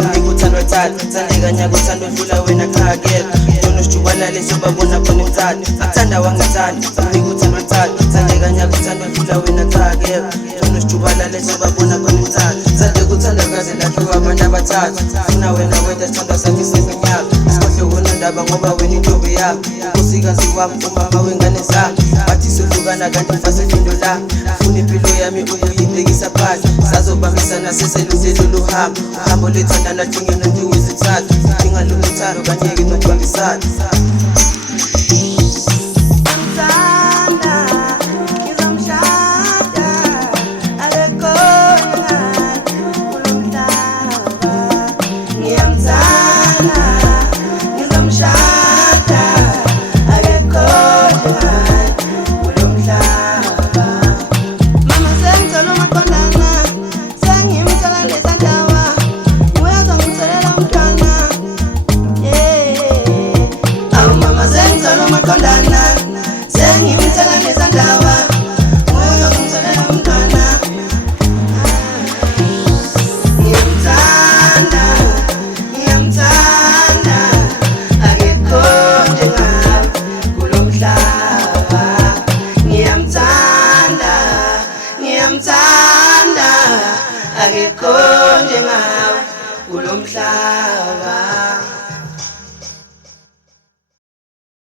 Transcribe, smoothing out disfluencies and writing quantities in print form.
Angikuthandwa thatha sandekanya kuthanda odlula wena cha akekho yona sijubalale sobabona khona imthatha athanda wangithanda angikuthandwa thatha sandekanya kuthanda odlula wena cha akekho yona sijubalale sobabona khona imthatha sande kuthanda kaze lakhiwa abantu abathathu funa wena wethu sithanda sakhe seminyaka sikhohle wona ndaba ngoba wena intombi yami unkosikazi wami umama wengane zami bathi sohlukana kanti mfase lindo lami ufuna impilo yami ukuyibhekisa phansi sazobambisana seseluzelo luhambo uhambo lethanda ladinga nanti wezithathu dinga lokuthando kanyeke nokubambisana Ngiyamthanda akekho njengawe kulomhlaba